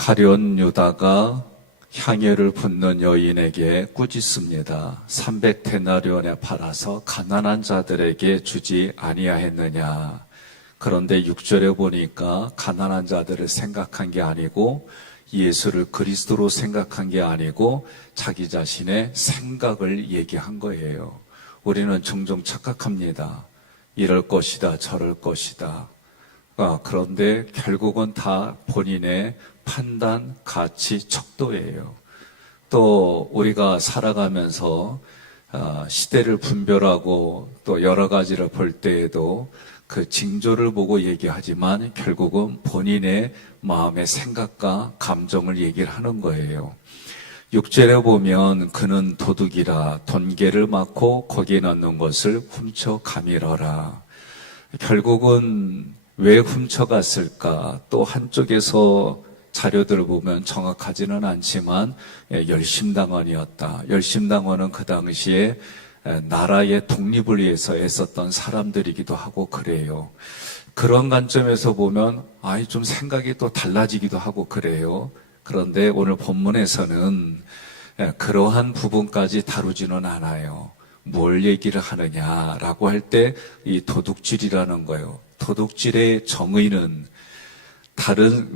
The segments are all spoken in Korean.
가룟 유다가 향유를 붓는 여인에게 꾸짖습니다. 300데나리온에 팔아서 가난한 자들에게 주지 아니하였느냐. 그런데 6절에 보니까 가난한 자들을 생각한 게 아니고 예수를 그리스도로 생각한 게 아니고 자기 자신의 생각을 얘기한 거예요. 우리는 종종 착각합니다. 이럴 것이다, 저럴 것이다. 그런데 결국은 다 본인의 판단, 가치, 척도예요. 또 우리가 살아가면서 시대를 분별하고 또 여러 가지를 볼 때에도 그 징조를 보고 얘기하지만 결국은 본인의 마음의 생각과 감정을 얘기를 하는 거예요. 6절에 보면 그는 도둑이라 돈계를 맞고 거기에 넣는 것을 훔쳐 가밀어라. 결국은 왜 훔쳐갔을까? 또 한쪽에서 자료들을 보면 정확하지는 않지만 열심당원이었다. 열심당원은 그 당시에 나라의 독립을 위해서 애썼던 사람들이기도 하고 그래요. 그런 관점에서 보면 좀 생각이 또 달라지기도 하고 그래요. 그런데 오늘 본문에서는 그러한 부분까지 다루지는 않아요. 뭘 얘기를 하느냐라고 할 때 이 도둑질이라는 거예요. 도둑질의 정의는 다른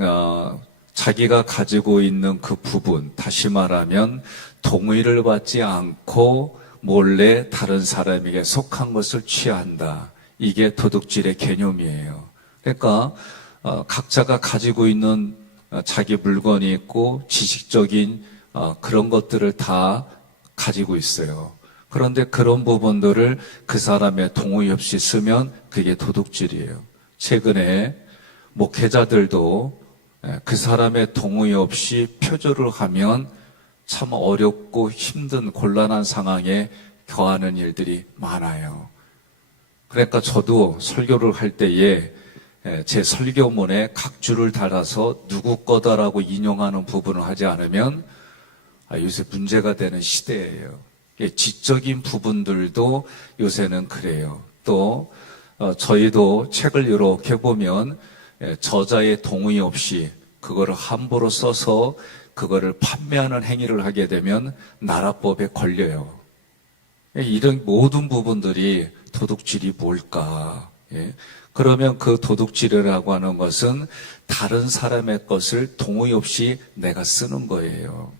자기가 가지고 있는 그 부분, 다시 말하면 동의를 받지 않고 몰래 다른 사람에게 속한 것을 취한다. 이게 도둑질의 개념이에요. 그러니까 각자가 가지고 있는 자기 물건이 있고 지식적인 그런 것들을 다 가지고 있어요. 그런데 그런 부분들을 그 사람의 동의 없이 쓰면 그게 도둑질이에요. 최근에 목회자들도 그 사람의 동의 없이 표절을 하면 참 어렵고 힘든 곤란한 상황에 처하는 일들이 많아요. 그러니까 저도 설교를 할 때에 제 설교문에 각 줄을 달아서 누구 거다라고 인용하는 부분을 하지 않으면 요새 문제가 되는 시대예요. 지적인 부분들도 요새는 그래요. 또 저희도 책을 이렇게 보면 저자의 동의 없이 그거를 함부로 써서 그거를 판매하는 행위를 하게 되면 나라법에 걸려요. 이런 모든 부분들이 도둑질이 뭘까? 그러면 그 도둑질이라고 하는 것은 다른 사람의 것을 동의 없이 내가 쓰는 거예요.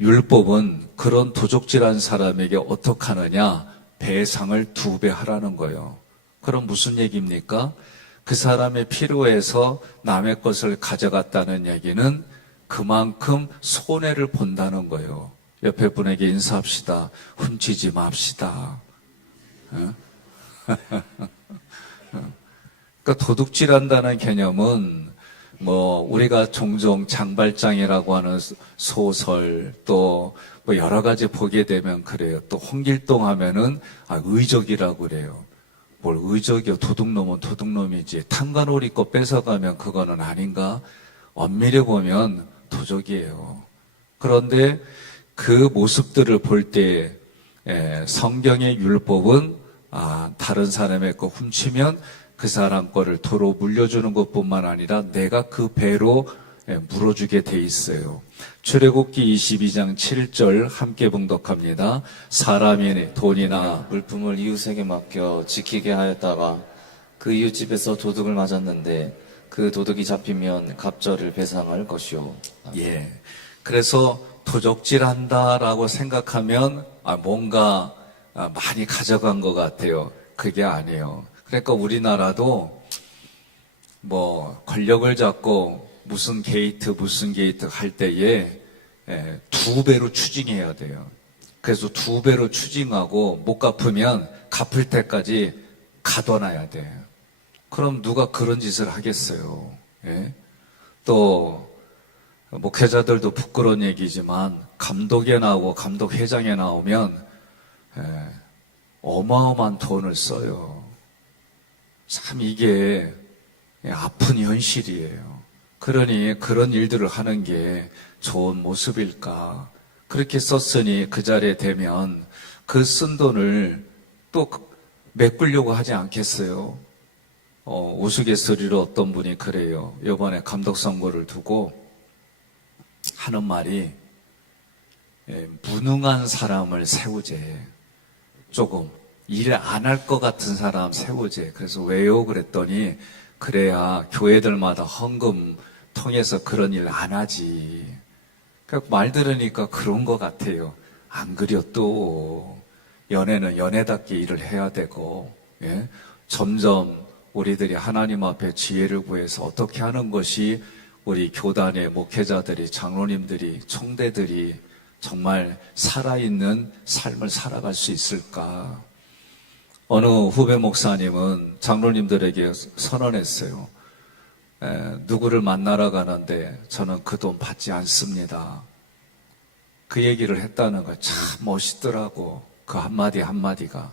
율법은 그런 도둑질한 사람에게 어떻게 하느냐? 배상을 2배 하라는 거예요. 그럼 무슨 얘기입니까? 그 사람의 필요해서 남의 것을 가져갔다는 얘기는 그만큼 손해를 본다는 거예요. 옆에 분에게 인사합시다. 훔치지 맙시다. 그러니까 도둑질한다는 개념은 우리가 종종 장발장이라고 하는 소설 또 여러 가지 보게 되면 그래요. 또 홍길동 하면은 의적이라고 그래요. 뭘 의적이요? 도둑놈은 도둑놈이지. 탄간오리 거 뺏어가면 그거는 아닌가? 엄밀히 보면 도적이에요. 그런데 그 모습들을 볼 때 성경의 율법은 다른 사람의 거 훔치면 그 사람 거를 도로 물려주는 것뿐만 아니라 내가 그 배로 물어주게 돼 있어요. 출애굽기 22장 7절 함께 봉독합니다. 사람이 돈이나 물품을 이웃에게 맡겨 지키게 하였다가 그 이웃 집에서 도둑을 맞았는데 그 도둑이 잡히면 갑절을 배상할 것이요. 그래서 도적질한다라고 생각하면 뭔가 많이 가져간 것 같아요. 그게 아니에요. 그러니까 우리나라도 권력을 잡고 무슨 게이트 할 때에 2배로 추징해야 돼요. 그래서 2배로 추징하고 못 갚으면 갚을 때까지 가둬놔야 돼요. 그럼 누가 그런 짓을 하겠어요? 또 목회자들도 부끄러운 얘기지만 감독에 나오고 감독회장에 나오면 어마어마한 돈을 써요. 참 이게 아픈 현실이에요. 그러니 그런 일들을 하는 게 좋은 모습일까? 그렇게 썼으니 그 자리에 되면 그 쓴 돈을 또 메꾸려고 하지 않겠어요? 우스갯소리로 어떤 분이 그래요. 이번에 감독 선거를 두고 하는 말이 무능한 사람을 세우재. 조금 일 안 할 것 같은 사람 세우재. 그래서 왜요? 그랬더니 그래야 교회들마다 헌금 통해서 그런 일 안 하지. 그러니까 말 들으니까 그런 것 같아요. 안 그려 또 연애는 연애답게 일을 해야 되고, 예? 점점 우리들이 하나님 앞에 지혜를 구해서 어떻게 하는 것이 우리 교단의 목회자들이, 장로님들이, 총대들이 정말 살아있는 삶을 살아갈 수 있을까? 어느 후배 목사님은 장로님들에게 선언했어요. 누구를 만나러 가는데 저는 그 돈 받지 않습니다. 그 얘기를 했다는 거 참 멋있더라고. 그 한마디 한마디가.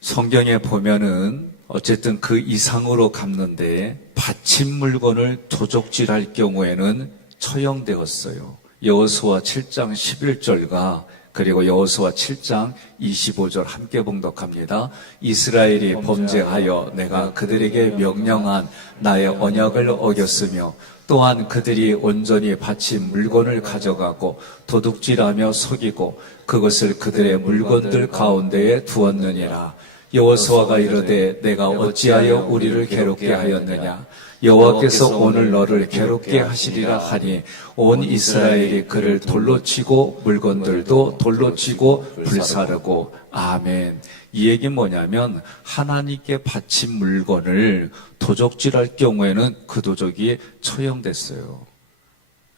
성경에 보면은 어쨌든 그 이상으로 갚는데 바친 물건을 도적질할 경우에는 처형되었어요. 여호수아 7장 11절과 그리고 여호수아 7장 25절 함께 봉독합니다. 이스라엘이 범죄하여 내가 그들에게 명령한 나의 언약을 어겼으며 또한 그들이 온전히 바친 물건을 가져가고 도둑질하며 속이고 그것을 그들의 물건들 가운데에 두었느니라. 여호수아가 이르되 내가 어찌하여 우리를 괴롭게 하였느냐. 여호와께서 오늘 너를 괴롭게 하시리라 하니 온 이스라엘이 그를 돌로 치고 물건들도 돌로 치고 불사르고. 아멘. 이 얘기는 뭐냐면 하나님께 바친 물건을 도적질할 경우에는 그 도적이 처형됐어요.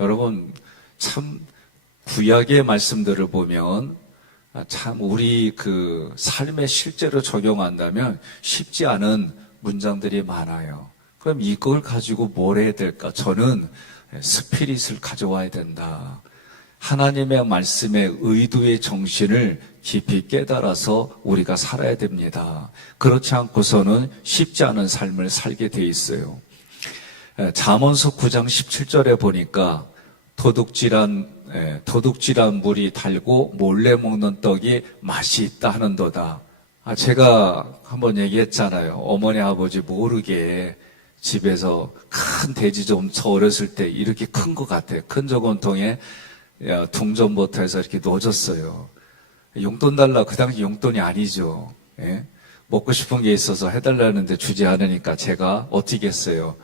여러분 참 구약의 말씀들을 보면 참 우리 그 삶에 실제로 적용한다면 쉽지 않은 문장들이 많아요. 그럼 이걸 가지고 뭘 해야 될까? 저는 스피릿을 가져와야 된다. 하나님의 말씀의 의도의 정신을 깊이 깨달아서 우리가 살아야 됩니다. 그렇지 않고서는 쉽지 않은 삶을 살게 돼 있어요. 잠언서 9장 17절에 보니까 도둑질한 물이 달고 몰래 먹는 떡이 맛이 있다 하는도다. 제가 한번 얘기했잖아요. 어머니 아버지 모르게 집에서 큰 돼지 좀 저 어렸을 때 이렇게 큰 것 같아요. 큰 저건통에 둥전부터 해서 이렇게 넣어줬어요. 용돈 달라. 그 당시 용돈이 아니죠. 예? 먹고 싶은 게 있어서 해달라는데 주지 않으니까 제가 어떻게 했어요?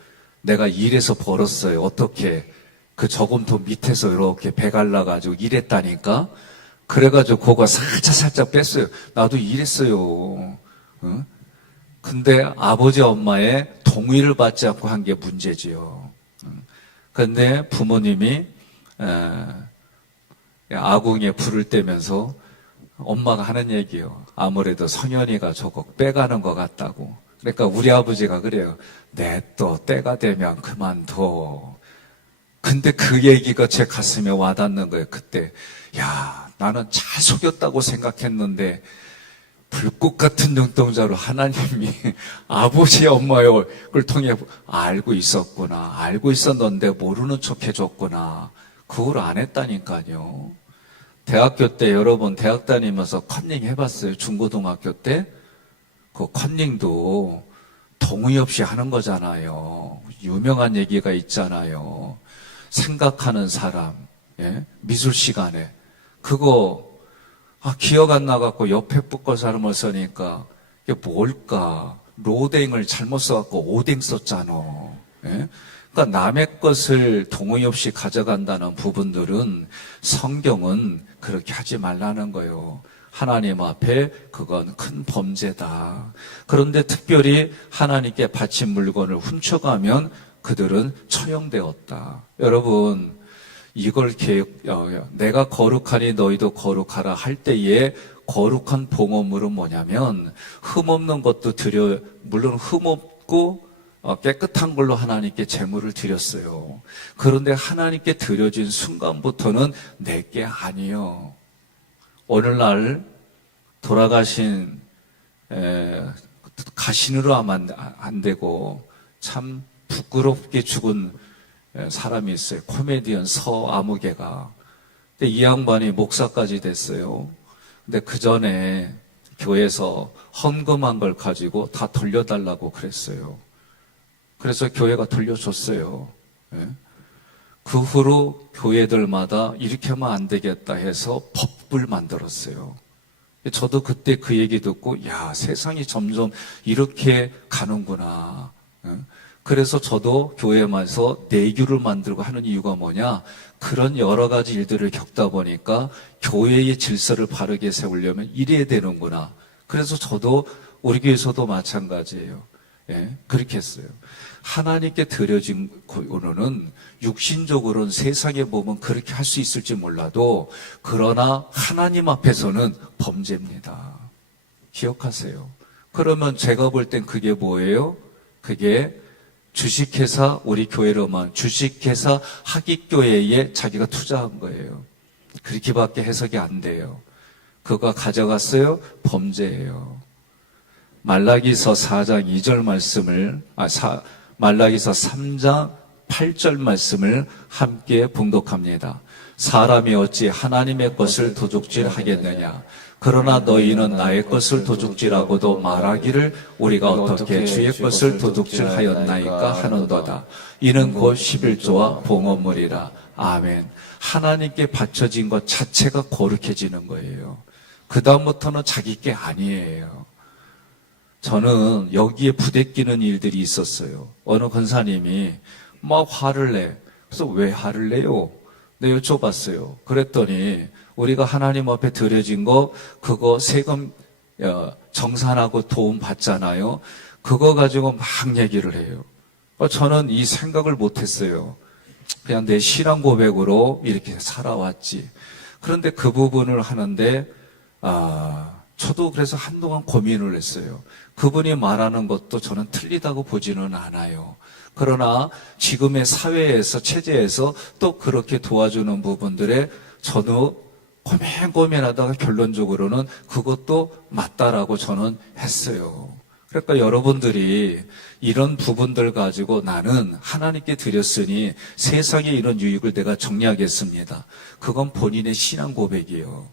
내가 일해서 벌었어요. 어떻게? 그 저금통 밑에서 이렇게 배 갈라가지고 일했다니까? 그래가지고 그거 살짝 뺐어요. 나도 일했어요. 응? 근데 아버지 엄마의 동의를 받지 않고 한 게 문제지요. 근데 부모님이 아궁이에 불을 떼면서 엄마가 하는 얘기예요. 아무래도 성현이가 저거 빼가는 것 같다고. 그러니까 우리 아버지가 그래요. 내 또 때가 되면 그만둬. 근데 그 얘기가 제 가슴에 와닿는 거예요. 그때 야, 나는 잘 속였다고 생각했는데 불꽃 같은 눈동자로 하나님이 아버지 엄마의 얼굴을 통해 알고 있었구나. 알고 있었는데 모르는 척 해줬구나. 그걸 안 했다니까요. 대학교 때 여러분 대학 다니면서 컨닝 해봤어요? 중고등학교 때? 그 컨닝도 동의 없이 하는 거잖아요. 유명한 얘기가 있잖아요. 생각하는 사람, 예? 미술 시간에 그거 기억 안 나갖고 옆에 붙고 사람을 써니까 이게 뭘까? 로댕을 잘못 써갖고 오댕 썼잖아. 예? 그러니까 남의 것을 동의 없이 가져간다는 부분들은 성경은 그렇게 하지 말라는 거예요. 하나님 앞에 그건 큰 범죄다. 그런데 특별히 하나님께 바친 물건을 훔쳐가면 그들은 처형되었다. 여러분, 이걸 내가 거룩하니 너희도 거룩하라 할 때에 거룩한 봉헌물은 뭐냐면 흠없는 것도 물론 흠없고 깨끗한 걸로 하나님께 제물을 드렸어요. 그런데 하나님께 드려진 순간부터는 내게 아니요. 오늘날 돌아가신 가신으로 하면 안 되고 참 부끄럽게 죽은 사람이 있어요. 코미디언 서아무개가. 근데 이 양반이 목사까지 됐어요. 근데 그 전에 교회에서 헌금한 걸 가지고 다 돌려달라고 그랬어요. 그래서 교회가 돌려줬어요. 예? 그 후로 교회들마다 이렇게 하면 안 되겠다 해서 법을 만들었어요. 저도 그때 그 얘기 듣고, 야, 세상이 점점 이렇게 가는구나. 그래서 저도 교회에서 내규를 만들고 하는 이유가 뭐냐? 그런 여러 가지 일들을 겪다 보니까 교회의 질서를 바르게 세우려면 이래야 되는구나. 그래서 저도 우리 교회에서도 마찬가지예요. 예, 그렇게 했어요. 하나님께 드려진 거로는 육신적으로는 세상에 보면 그렇게 할 수 있을지 몰라도 그러나 하나님 앞에서는 범죄입니다. 기억하세요. 그러면 제가 볼 땐 그게 뭐예요? 그게 주식회사, 우리 교회로만 주식회사 학익교회에 자기가 투자한 거예요. 그렇게밖에 해석이 안 돼요. 그거 가져갔어요? 범죄예요. 말라기서 4장 2절 말씀을, 말라기서 3장 8절 말씀을 함께 봉독합니다. 사람이 어찌 하나님의 것을 도둑질 하겠느냐? 그러나 너희는 나의 것을 도둑질하고도 말하기를 우리가 어떻게 주의 것을 도둑질하였나이까 하는도다. 이는 곧 11조와 봉헌물이라. 아멘. 하나님께 바쳐진 것 자체가 거룩해지는 거예요. 그 다음부터는 자기 게 아니에요. 저는 여기에 부대끼는 일들이 있었어요. 어느 권사님이 막 화를 내. 그래서 왜 화를 내요? 네, 여쭤봤어요. 그랬더니 우리가 하나님 앞에 드려진 거 그거 세금 정산하고 도움 받잖아요. 그거 가지고 막 얘기를 해요. 저는 이 생각을 못했어요. 그냥 내 신앙 고백으로 이렇게 살아왔지. 그런데 그 부분을 하는데 저도 그래서 한동안 고민을 했어요. 그분이 말하는 것도 저는 틀리다고 보지는 않아요. 그러나 지금의 사회에서, 체제에서 또 그렇게 도와주는 부분들에 저도 고민하다가 결론적으로는 그것도 맞다라고 저는 했어요. 그러니까 여러분들이 이런 부분들 가지고 나는 하나님께 드렸으니 세상에 이런 유익을 내가 정리하겠습니다. 그건 본인의 신앙 고백이에요.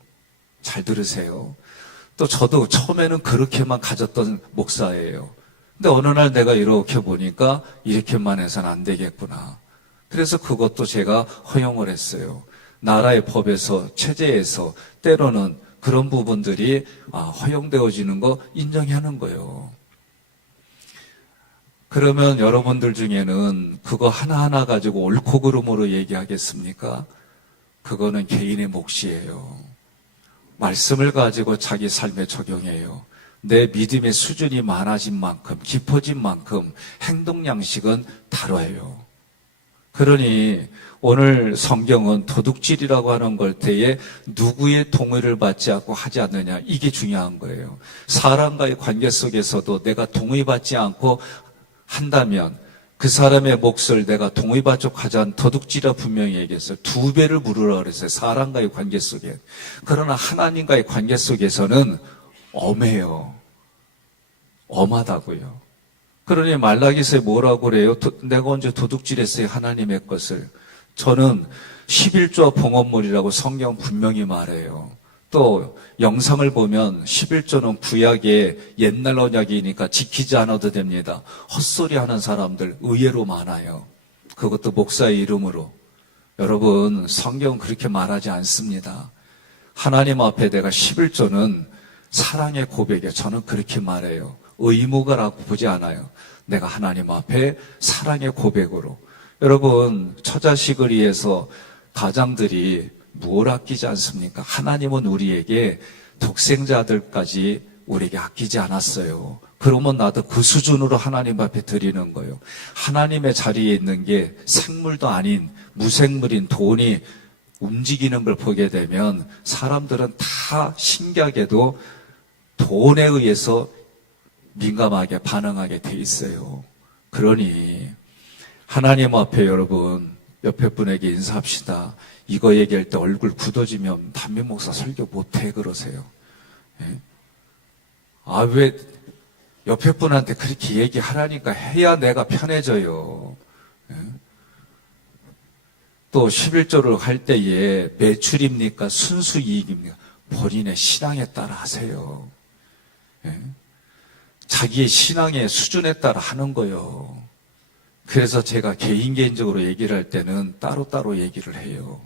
잘 들으세요. 또 저도 처음에는 그렇게만 가졌던 목사예요. 근데 어느 날 내가 이렇게 보니까 이렇게만 해서는 안 되겠구나. 그래서 그것도 제가 허용을 했어요. 나라의 법에서, 체제에서 때로는 그런 부분들이 허용되어지는 거 인정하는 거예요. 그러면 여러분들 중에는 그거 하나하나 가지고 옳고 그름으로 얘기하겠습니까? 그거는 개인의 몫이에요. 말씀을 가지고 자기 삶에 적용해요. 내 믿음의 수준이 많아진 만큼, 깊어진 만큼 행동 양식은 다뤄요. 그러니 오늘 성경은 도둑질이라고 하는 걸 때에 누구의 동의를 받지 않고 하지 않느냐, 이게 중요한 거예요. 사람과의 관계 속에서도 내가 동의받지 않고 한다면 그 사람의 몫을 내가 동의받지 하자는 도둑질이라 분명히 얘기했어요. 2배를 물으라 그랬어요. 사람과의 관계 속에. 그러나 하나님과의 관계 속에서는 엄해요. 엄하다고요. 그러니 말라기서에 뭐라고 그래요? 내가 언제 도둑질했어요? 하나님의 것을. 저는 11조와 봉헌물이라고 성경 분명히 말해요. 또 영상을 보면 11조는 구약의 옛날 언약이니까 지키지 않아도 됩니다. 헛소리 하는 사람들 의외로 많아요. 그것도 목사의 이름으로. 여러분, 성경은 그렇게 말하지 않습니다. 하나님 앞에 내가 11조는 사랑의 고백에 저는 그렇게 말해요. 의무가라고 보지 않아요. 내가 하나님 앞에 사랑의 고백으로. 여러분, 처자식을 위해서 가장들이 뭘 아끼지 않습니까? 하나님은 우리에게 독생자들까지 우리에게 아끼지 않았어요. 그러면 나도 그 수준으로 하나님 앞에 드리는 거예요. 하나님의 자리에 있는 게 생물도 아닌 무생물인 돈이 움직이는 걸 보게 되면 사람들은 다 신기하게도 돈에 의해서 민감하게 반응하게 돼 있어요. 그러니 하나님 앞에 여러분 옆에 분에게 인사합시다. 이거 얘기할 때 얼굴 굳어지면 담임 목사 설교 못해 그러세요. 예? 왜 옆에 분한테 그렇게 얘기하라니까 해야 내가 편해져요. 예? 또 11조를 할 때에 매출입니까? 순수이익입니까? 본인의 신앙에 따라 하세요. 예? 자기의 신앙의 수준에 따라 하는 거예요. 그래서 제가 개인적으로 얘기를 할 때는 따로따로 얘기를 해요.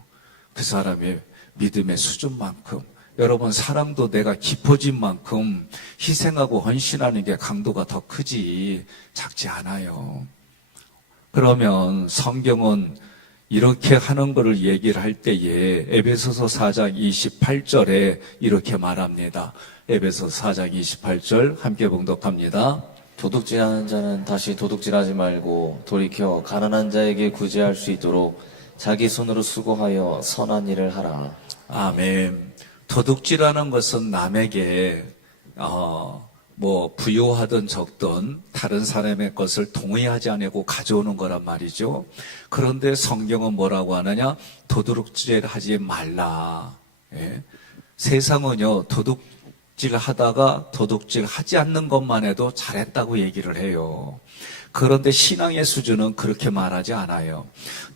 그 사람의 믿음의 수준만큼. 여러분, 사랑도 내가 깊어진 만큼 희생하고 헌신하는 게 강도가 더 크지 작지 않아요. 그러면 성경은 이렇게 하는 것을 얘기를 할 때에 에베소서 4장 28절에 이렇게 말합니다. 에베소서 4장 28절 함께 봉독합니다. 도둑질하는 자는 다시 도둑질하지 말고 돌이켜 가난한 자에게 구제할 수 있도록 자기 손으로 수고하여 선한 일을 하라. 아멘. 도둑질하는 것은 남에게 부유하든 적든 다른 사람의 것을 동의하지 않고 가져오는 거란 말이죠. 그런데 성경은 뭐라고 하느냐? 도둑질하지 말라. 예. 세상은요, 도둑질 하다가 도둑질 하지 않는 것만 해도 잘했다고 얘기를 해요. 그런데 신앙의 수준은 그렇게 말하지 않아요.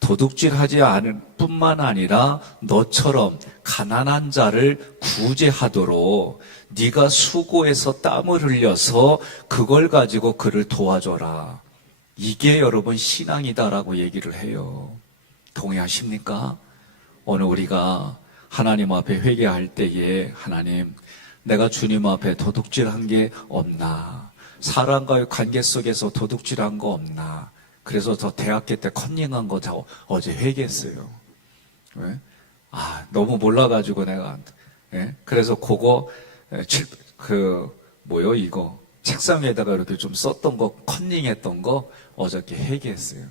도둑질하지 않을 뿐만 아니라 너처럼 가난한 자를 구제하도록 네가 수고해서 땀을 흘려서 그걸 가지고 그를 도와줘라. 이게 여러분 신앙이다라고 얘기를 해요. 동의하십니까? 오늘 우리가 하나님 앞에 회개할 때에 하나님, 내가 주님 앞에 도둑질한 게 없나? 사람과의 관계 속에서 도둑질한 거 없나? 그래서 저 대학교 때 컨닝한 거 다 어제 회개했어요. 왜? 너무 몰라가지고 내가. 예? 그래서 그거 이거 책상에다가 이렇게 좀 썼던 거, 컨닝했던 거 어저께 회개했어요.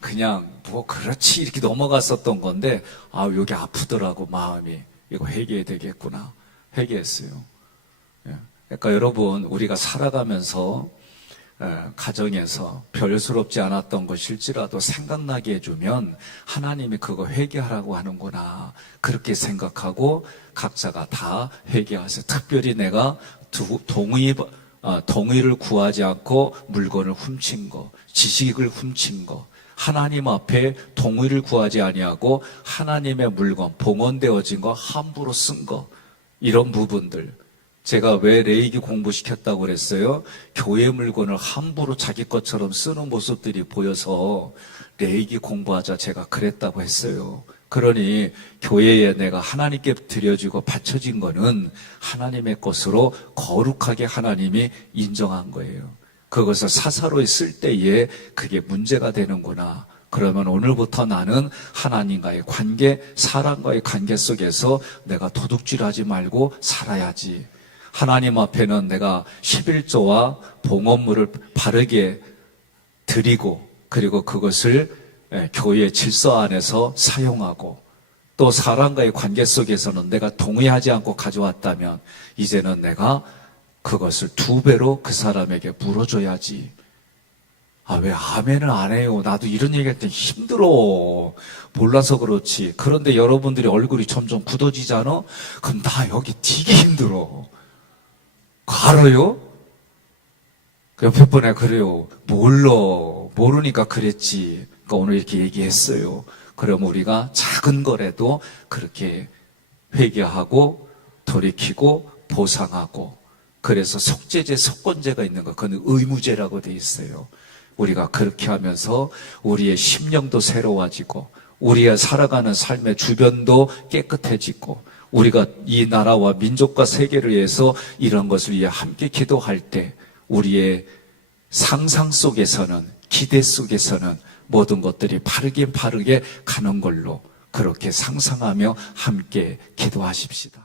그냥 그렇지 이렇게 넘어갔었던 건데 여기 아프더라고 마음이. 이거 회개해야 되겠구나. 회개했어요. 예. 그러니까 여러분, 우리가 살아가면서 가정에서 별스럽지 않았던 것일지라도 생각나게 해주면 하나님이 그거 회개하라고 하는구나, 그렇게 생각하고 각자가 다 회개하세요. 특별히 내가 동의를 구하지 않고 물건을 훔친 거, 지식을 훔친 거, 하나님 앞에 동의를 구하지 아니하고 하나님의 물건, 봉헌되어진 거 함부로 쓴 거, 이런 부분들. 제가 왜 레이기 공부시켰다고 그랬어요? 교회 물건을 함부로 자기 것처럼 쓰는 모습들이 보여서 레이기 공부하자 제가 그랬다고 했어요. 그러니 교회에 내가 하나님께 드려지고 바쳐진 거는 하나님의 것으로 거룩하게 하나님이 인정한 거예요. 그것을 사사로이 쓸 때에 그게 문제가 되는구나. 그러면 오늘부터 나는 하나님과의 관계, 사람과의 관계 속에서 내가 도둑질하지 말고 살아야지. 하나님 앞에는 내가 11조와 봉헌물을 바르게 드리고, 그리고 그것을 교회의 질서 안에서 사용하고, 또 사람과의 관계 속에서는 내가 동의하지 않고 가져왔다면 이제는 내가 그것을 2배로 그 사람에게 물어줘야지. 왜 아멘을 안 해요? 나도 이런 얘기할 때 힘들어. 몰라서 그렇지. 그런데 여러분들이 얼굴이 점점 굳어지잖아? 그럼 나 여기 되게 힘들어. 알아요? 그 옆에 분에 그래요. 모르니까 그랬지. 그러니까 오늘 이렇게 얘기했어요. 그럼 우리가 작은 거라도 그렇게 회개하고 돌이키고 보상하고, 그래서 속죄제, 속건제가 있는 거, 그건 의무제라고 돼 있어요. 우리가 그렇게 하면서 우리의 심령도 새로워지고 우리의 살아가는 삶의 주변도 깨끗해지고, 우리가 이 나라와 민족과 세계를 위해서 이런 것을 위해 함께 기도할 때 우리의 상상 속에서는, 기대 속에서는 모든 것들이 바르게 가는 걸로 그렇게 상상하며 함께 기도하십시다.